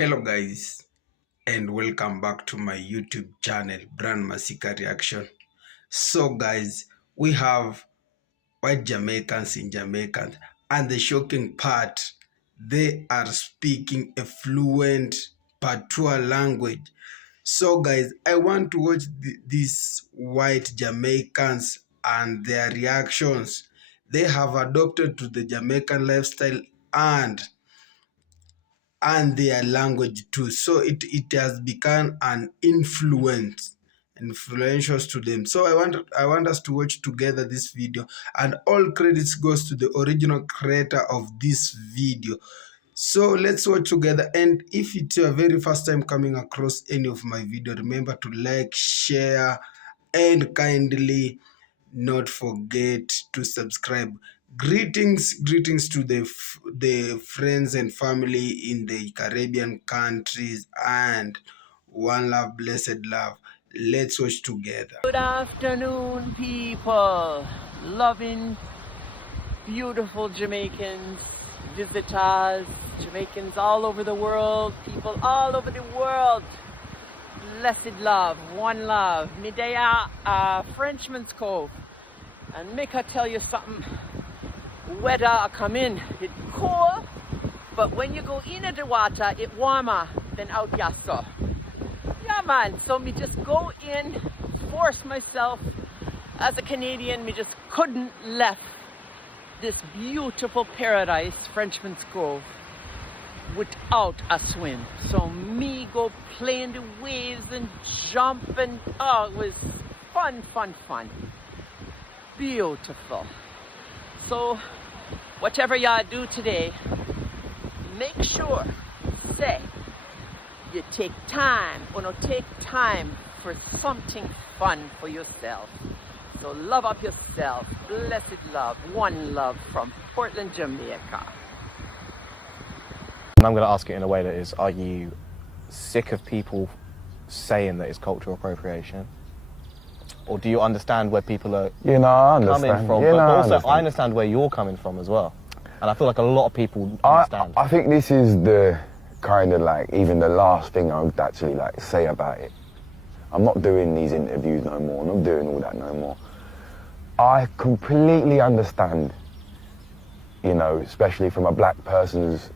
Hello guys, and welcome back to my YouTube channel, Brand Masika Reaction. So guys, we have white Jamaicans in Jamaica, and the shocking part, they are speaking a fluent Patwah language. So guys, I want to watch these white Jamaicans and their reactions. They have adopted to the Jamaican lifestyle and their language too. So it has become an influential to them. So I want us to watch together this video, and all credits goes to the original creator of this video. So let's watch together. And if it's your very first time coming across any of my video, remember to like, share, and kindly not forget to subscribe. Greetings to the friends and family in the Caribbean countries, and one love, blessed love. Let's watch together. Good afternoon, people. Loving, beautiful Jamaicans, visitors, Jamaicans all over the world, people all over the world. Blessed love, one love. Midaya, Frenchman's Cove. And make I tell you something, weather I come in, it's cold, but when you go into the water, it's warmer than out here, so. Yeah man, so me just go in, force myself. As a Canadian, me just couldn't left this beautiful paradise, Frenchman's Cove, without a swim. So me go play in the waves and jump, and oh, it was fun. Beautiful. So whatever y'all do today, make sure, say, you take time for something fun for yourself. So love up yourself. Blessed love. One love from Portland, Jamaica. And I'm going to ask it in a way that is, are you sick of people saying that it's cultural appropriation? Or do you understand where people are coming from? But also, I understand where you're coming from as well. And I feel like a lot of people understand. I think this is the kind of like even the last thing I would actually like say about it. I'm not doing these interviews no more. I'm not doing all that no more. I completely understand, especially from a black person's,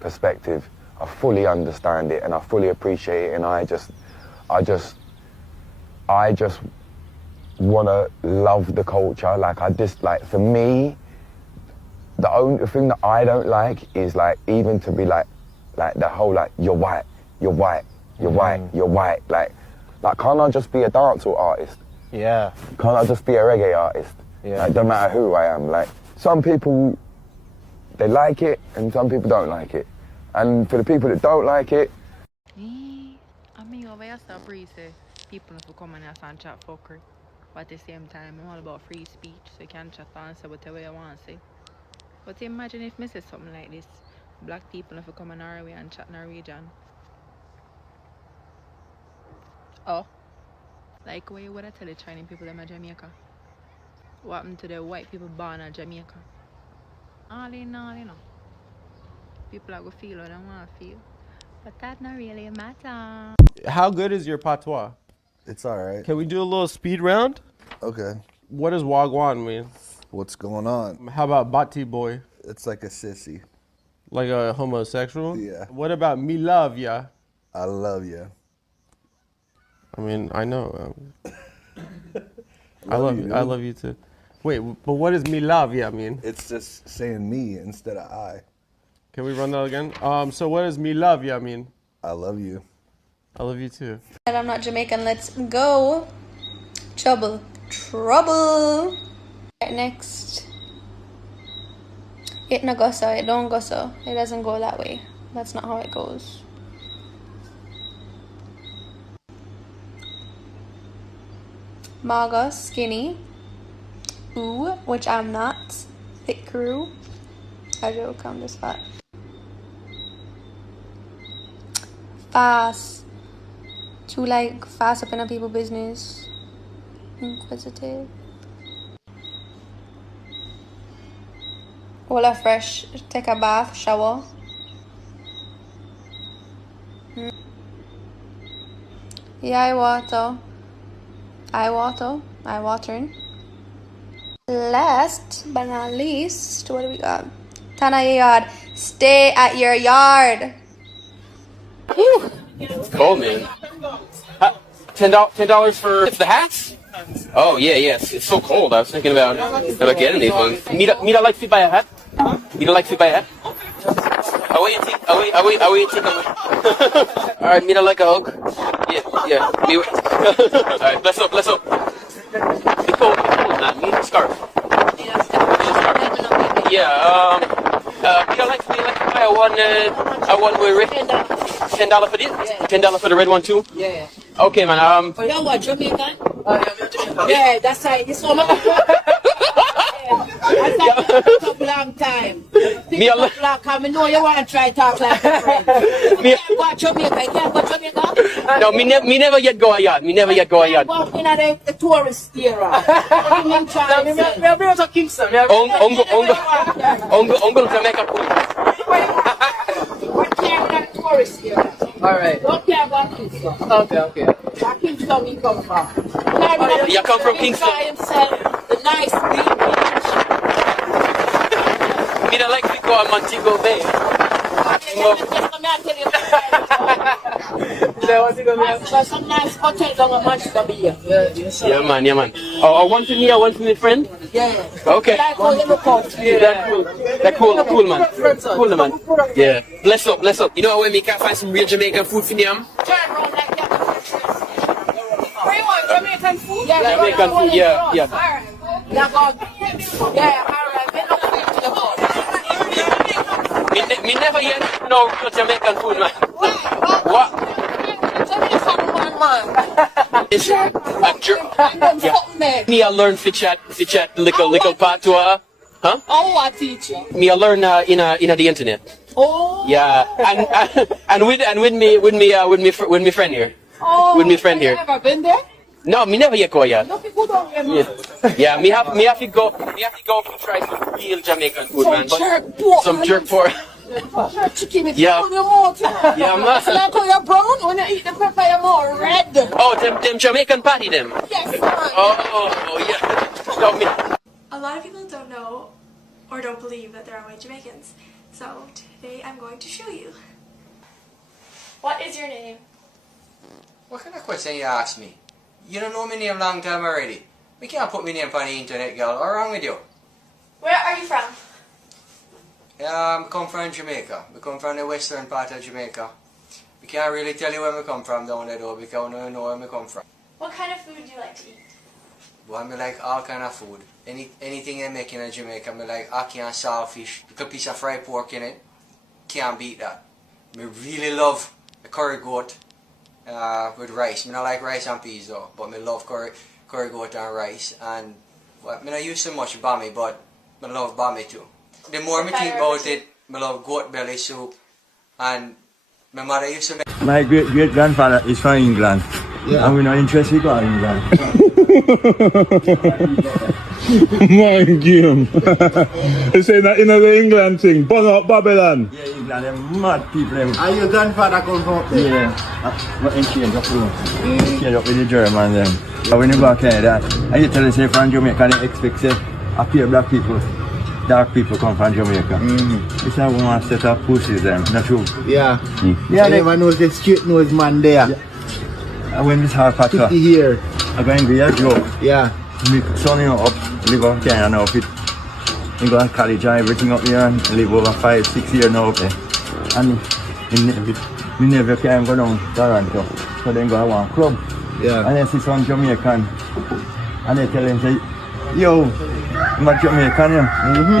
perspective. I fully understand it and I fully appreciate it, and I just want to love the culture. For me, the only thing that I don't like is like even to be like the whole like you're white. Like can't I just be a dancehall artist? Yeah. Can't I just be a reggae artist? Yeah. Like, don't matter who I am. Like some people, they like it and some people don't like it. And for the people that don't like it, people who come and chat fuckery. But at the same time, I'm all about free speech, so you can chat and say whatever you want to say. But imagine if me say something like this. Black people if you come in our way and chat Norwegian. Oh. Like what you would I tell the Chinese people in Jamaica? What happened to the white people born in Jamaica? All in all, people are going to feel what they want to feel. But that not really matter. How good is your patois? It's alright. Can we do a little speed round? Okay. What does wagwan mean? What's going on? How about bati boy? It's like a sissy. Like a homosexual? Yeah. What about me love ya? I love you. I mean, I know. I love you too. Wait, but what does me love ya mean? It's just saying me instead of I. Can we run that again? So what does me love ya mean? I love you. I love you too. I'm not Jamaican. Let's go. Trouble. Right, next. It no go so. It don't go so. It doesn't go that way. That's not how it goes. Maga, skinny. Ooh, which I'm not. Thick crew. I joke, I'm just fat. Fast. To like fast up in a people business. Inquisitive. All fresh. Take a bath, shower. Yeah, I watering. Last but not least, what do we got? Tana yard. Stay at your yard. It's cold, man. $10 for the hats? Oh yeah. It's so cold. I was thinking about getting these ones. Mira like fit by a hat? Mira like fit by a hat? Away you take. All right, Mira like a hug. Yeah. All right, bless up. It's cold, man. Need a scarf. Yeah. Mira like to buy a one with red. $10 for this? $10 for the red one too? Yeah. Okay, man. Oh, you what, Jamaican? Yeah, that's right. This one. That's a long time. Me alone. I know you want to try talk like a friend. You can't go to Jamaica. You can't go to Jamaica? No, me never yet go a yard. Me never yet go a yard. Walk in at the tourist era. I'm trying to say. Uncle Jamaica pool. We're carrying at the tourist era. Alright. Don't care about Kingston. Okay. Where Kingston we come from. You come from Kingston? Himself, the nice beach. Me don't like to go on Montego Bay. Some nice hotel down in Manchester Bay. Yeah, man. Oh, one for me, one for my friend? Yeah. Okay. Like how you look out. That's cool, man. Cool, man. Yeah. Bless up. You know when we can find some real Jamaican food for them? Turn around like that. Where you want Jamaican food? Yeah, Jamaican food, yeah. Alright. Yeah, alright. Me look forward to the food. Me never yet know Jamaican food, man. What? Jamaican man. It's a Me I learn to chat little Patwah. Huh? Oh, I teach you. Me I learn in the internet. Oh. Yeah, and with me friend here. Oh. With me friend here. You ever been there? No, me never yet go yet. No people don't remember. Yeah, me have to go to try some real Jamaican food, man. Some jerk pork. Chicken with Yeah. your mouth. Yeah, man. So like how you're brown, when you eat the pepper, you're more red. Oh, them Jamaican patty, them. Yes, man. Oh, yeah. No, me. A lot of people don't know or don't believe that there are white Jamaicans. So today I'm going to show you. What is your name? What kind of question you ask me? You don't know my name long time already. We can't put my name on the internet, girl. What's wrong with you? Where are you from? I come from Jamaica. We come from the western part of Jamaica. We can't really tell you where we come from down there though, because we don't know where we come from. What kind of food do you like to eat? Well, I like all kind of food. Anything they make in Jamaica, I like ackee and saltfish. With a piece of fried pork in it. Can't beat that. I really love the curry goat with rice. I don't like rice and peas though, but I love curry goat and rice. And well, I don't use so much bami, but I love bami too. The more I think about it, I love goat belly soup. And my mother used to make... My great-grandfather is from England. Yeah. And we're not interested in going to England. Mind game. You say that in the England thing, burn up Babylon. Yeah, England, them mad people. Are your grandfather come from there? Yeah. But in change up too. Change up with the German them. But when you go to Canada, and you tell them say from Jamaica, they expect say, a few black people. Dark people come from Jamaica. It's a one set of pussies them, not true. Yeah. Yeah, I never know the straight nose man there. And when this hard Patwah here, I'm going to be a joke. Yeah. My son up, live up Canada now. He go to college and everything up here and live over 5-6 years now up there. And he never can go down to Toronto. So then go to one club. Yeah. And then see some Jamaican. And they tell him, say, yo, I'm a Jamaican.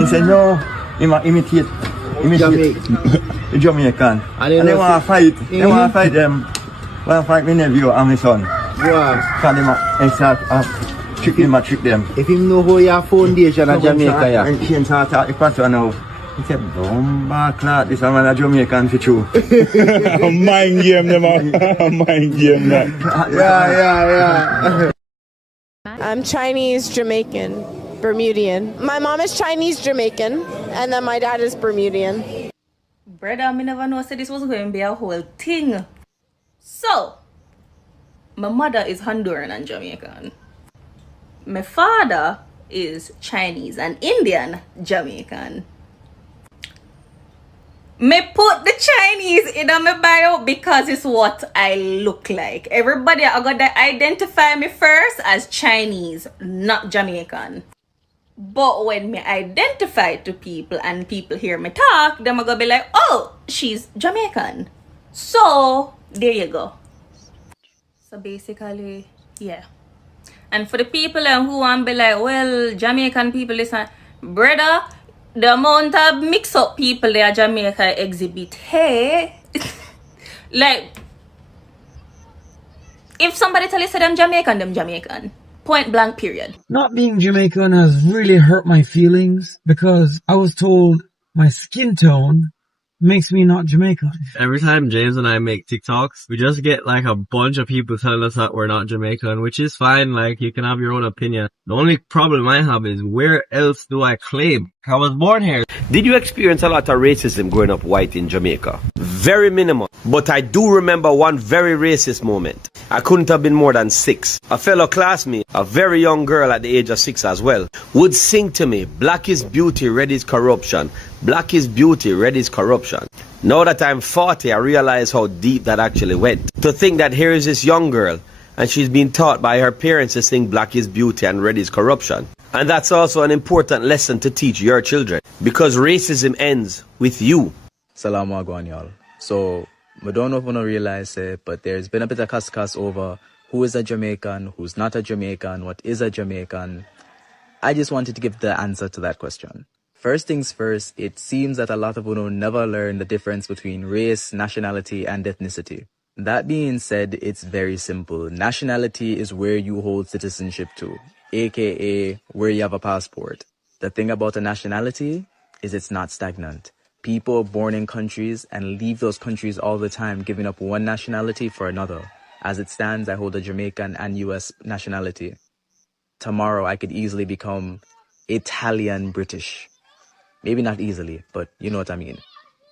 He said, no, I'm a imitate Jamaican. And they want to fight. They want to fight them. Want to fight my nephew and my son. Wow. Because they trick them. If you know who your foundation in Jamaica, yeah. And he start talk to Patwah now. He said, "Bomba clot, this man a Jamaican for true." Mind game, them. Mind game, man. Yeah. I'm Chinese Jamaican, Bermudian. My mom is Chinese Jamaican, and then my dad is Bermudian. Brother, I never know said this was going to be a whole thing. So, my mother is Honduran and Jamaican. My father is Chinese and Indian Jamaican. Me put the Chinese in my bio because it's what I look like. Everybody are gonna identify me first as Chinese, not Jamaican. But when me identify to people and people hear me talk, them are gonna be like, oh, she's Jamaican. So there you go. So basically, yeah. And for the people who want to be like, well, Jamaican people, listen, brother, the amount of mix-up people there Jamaica exhibit, hey, like, if somebody tell you say them Jamaican. Point blank, period. Not being Jamaican has really hurt my feelings because I was told my skin tone makes me not Jamaican. Every time James and I make TikToks, we just get like a bunch of people telling us that we're not Jamaican, which is fine. Like, you can have your own opinion. The only problem I have is, where else do I claim? I was born here. Did you experience a lot of racism growing up white in Jamaica? Very minimal. But I do remember one very racist moment. I couldn't have been more than 6. A fellow classmate, a very young girl at the age of 6 as well, would sing to me, "Black is beauty, red is corruption. Black is beauty, red is corruption." Now that I'm 40, I realize how deep that actually went. To think that here is this young girl, and she's been taught by her parents to sing black is beauty and red is corruption. And that's also an important lesson to teach your children, because racism ends with you. Salam alaikum, y'all. So, I don't know if you don't realize it, but there's been a bit of cuss over who is a Jamaican, who's not a Jamaican, what is a Jamaican. I just wanted to give the answer to that question. First things first, it seems that a lot of people never learn the difference between race, nationality, and ethnicity. That being said, it's very simple. Nationality is where you hold citizenship to, aka where you have a passport. The thing about a nationality is it's not stagnant. People are born in countries and leave those countries all the time, giving up one nationality for another. As it stands, I hold a Jamaican and US nationality. Tomorrow, I could easily become Italian British. Maybe not easily, but you know what I mean.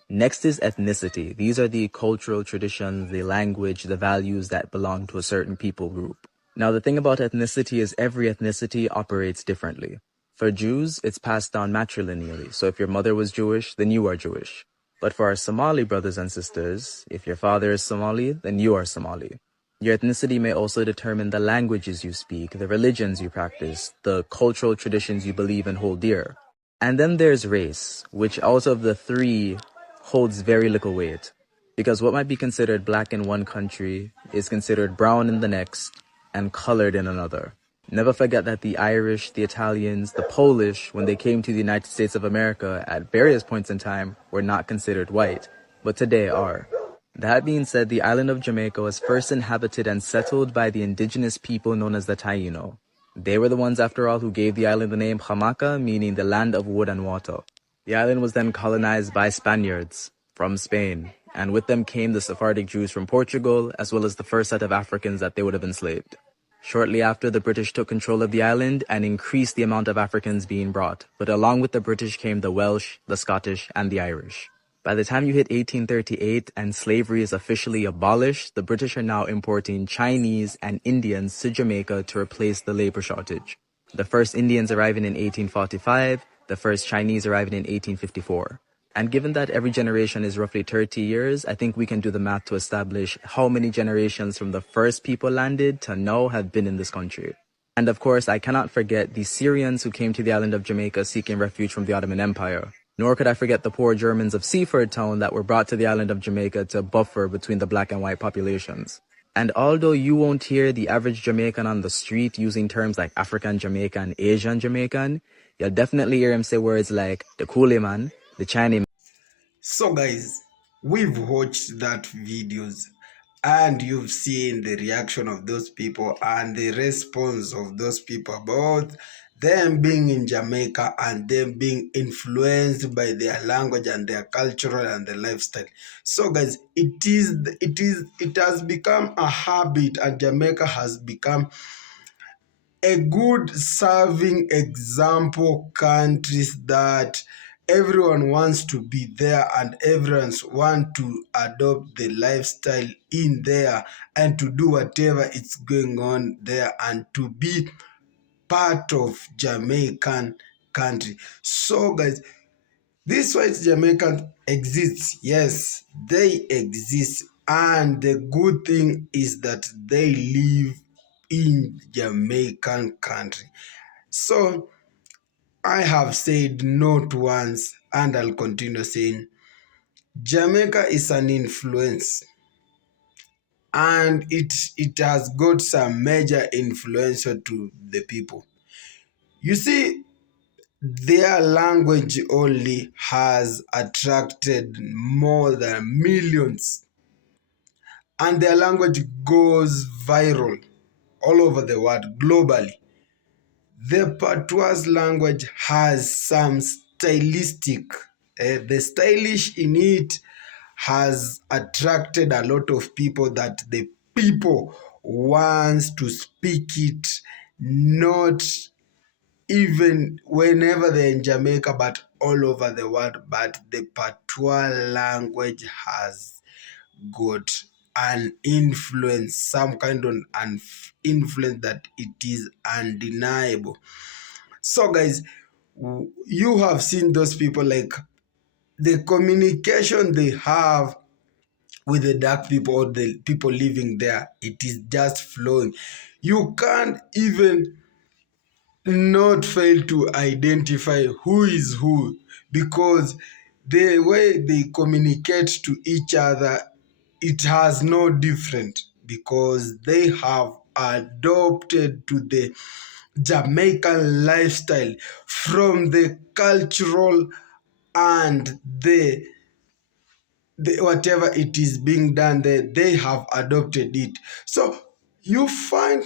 Next is ethnicity. These are the cultural traditions, the language, the values that belong to a certain people group. Now, the thing about ethnicity is every ethnicity operates differently. For Jews, it's passed down matrilineally. So if your mother was Jewish, then you are Jewish. But for our Somali brothers and sisters, if your father is Somali, then you are Somali. Your ethnicity may also determine the languages you speak, the religions you practice, the cultural traditions you believe and hold dear. And then there's race, which out of the three holds very little weight. Because what might be considered black in one country is considered brown in the next and colored in another. Never forget that the Irish, the Italians, the Polish, when they came to the United States of America at various points in time, were not considered white, but today are. That being said, the island of Jamaica was first inhabited and settled by the indigenous people known as the Taino. They were the ones, after all, who gave the island the name Jamaica, meaning the land of wood and water. The island was then colonized by Spaniards from Spain, and with them came the Sephardic Jews from Portugal, as well as the first set of Africans that they would have enslaved. Shortly after, the British took control of the island and increased the amount of Africans being brought, but along with the British came the Welsh, the Scottish, and the Irish. By the time you hit 1838 and slavery is officially abolished, the British are now importing Chinese and Indians to Jamaica to replace the labor shortage. The first Indians arriving in 1845, the first Chinese arriving in 1854. And given that every generation is roughly 30 years, I think we can do the math to establish how many generations from the first people landed to now have been in this country. And of course, I cannot forget the Syrians who came to the island of Jamaica seeking refuge from the Ottoman Empire. Nor could I forget the poor Germans of Seaford Town that were brought to the island of Jamaica to buffer between the black and white populations. And although you won't hear the average Jamaican on the street using terms like African Jamaican, Asian Jamaican, you'll definitely hear him say words like the Coolie Man, the Chinese. So guys, we've watched that videos and you've seen the reaction of those people and the response of those people about them being in Jamaica and them being influenced by their language and their cultural and their lifestyle. So guys, it has become a habit, and Jamaica has become a good serving example countries that everyone wants to be there and everyone wants to adopt the lifestyle in there and to do whatever is going on there and to be part of Jamaican country. So guys, these white Jamaicans exist. Yes, they exist. And the good thing is that they live in Jamaican country. So I have said not once and I'll continue saying Jamaica is an influence and it has got some major influence to the people. You see, their language only has attracted more than millions, and their language goes viral all over the world globally. The Patwah's language has some stylistic, the stylish in it has attracted a lot of people that the people wants to speak it, not even whenever they're in Jamaica, but all over the world. But the Patois language has got an influence, some kind of an influence that it is undeniable. So guys, you have seen those people, like the communication they have with the dark people or the people living there, it is just flowing. You can't even not fail to identify who is who, because the way they communicate to each other, it has no different, because they have adopted to the Jamaican lifestyle from the cultural and the whatever it is being done there, they have adopted it. So you find,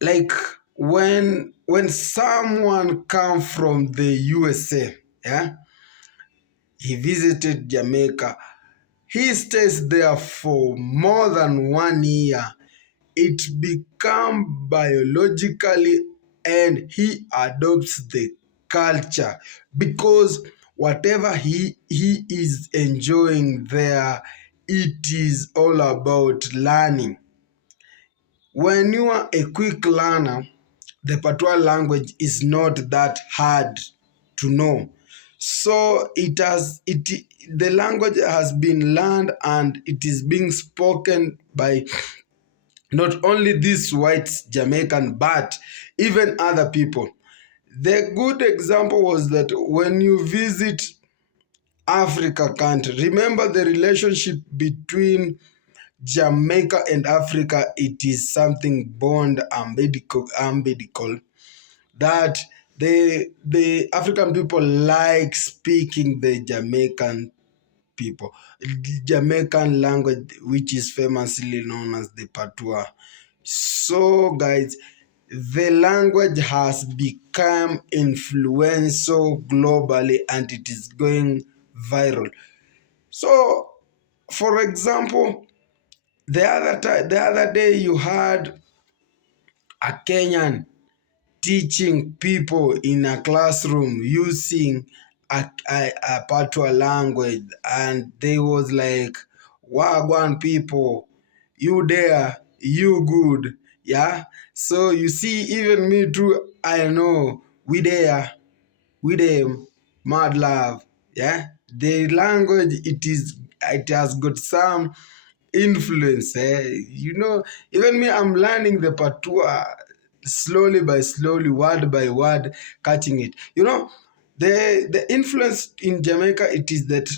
like, when someone come from the USA, yeah, he visited Jamaica, he stays there for more than 1 year, it become biologically, and he adopts the culture, because whatever he is enjoying there, it is all about learning. When you are a quick learner, the Patois language is not that hard to know. So the language has been learned and it is being spoken by not only these white Jamaican, but even other people. The good example was that when you visit Africa country, remember the relationship between Jamaica and Africa, it is something bond umbilical, that the African people like speaking the Jamaican language, which is famously known as the Patois. So guys, the language has become influential globally and it is going viral. So, for example, the other day you had a Kenyan teaching people in a classroom using a Patois language, and they was like, "Wagwan people, you there, you good, yeah." So you see, even me too, I know we there, with them, mad love, yeah. The language, it has got some influence, even me, I'm learning the Patois slowly by slowly, word by word, catching it. The influence in Jamaica, it is that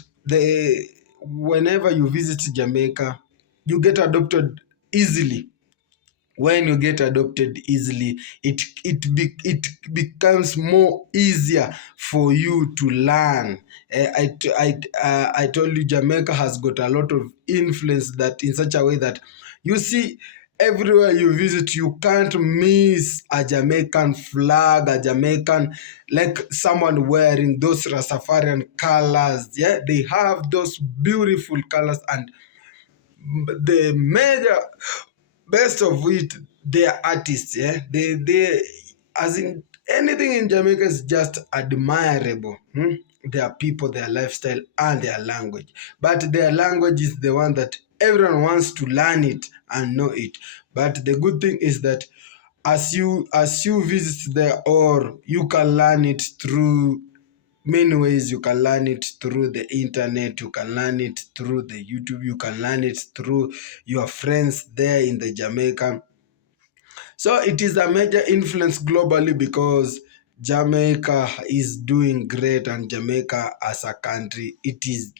whenever you visit Jamaica, you get adopted easily. When you get adopted easily, it becomes more easier for you to learn. I told you Jamaica has got a lot of influence, that in such a way that you see everywhere you visit, you can't miss a Jamaican flag, a Jamaican, like someone wearing those Rastafarian colors. Yeah, they have those beautiful colors, and the major best of it, they are artists. Yeah, they as in Anything in Jamaica is just admirable. Their people, their lifestyle, and their language. But their language is the one that everyone wants to learn it and know it. But the good thing is that as you visit there, or you can learn it through many ways. You can learn it through the internet, you can learn it through the YouTube, you can learn it through your friends there in the Jamaica. So it is a major influence globally because Jamaica is doing great, and Jamaica as a country, it is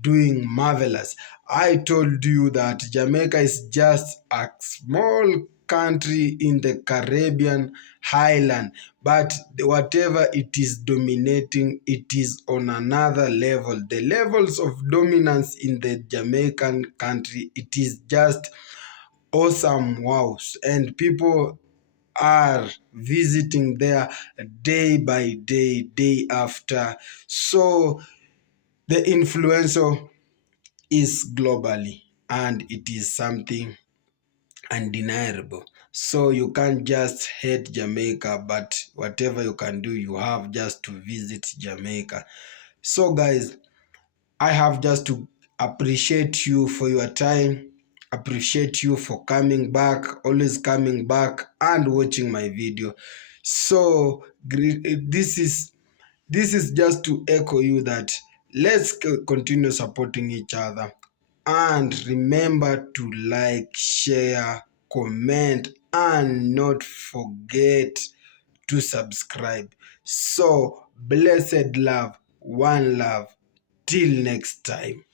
doing marvelous. I told you that Jamaica is just a small country in the Caribbean highland, but whatever it is dominating, it is on another level. The levels of dominance in the Jamaican country, it is just awesome. Wow. And people are visiting there day by day, day after. So the influencer is globally, and it is something undeniable. So you can't just hate Jamaica, but whatever you can do, you have just to visit Jamaica. So guys, I have just to appreciate you for your time, appreciate you for coming back, always coming back and watching my video. So this is just to echo you that let's continue supporting each other, and remember to like, share, comment, and not forget to subscribe. So blessed love, one love. Till next time.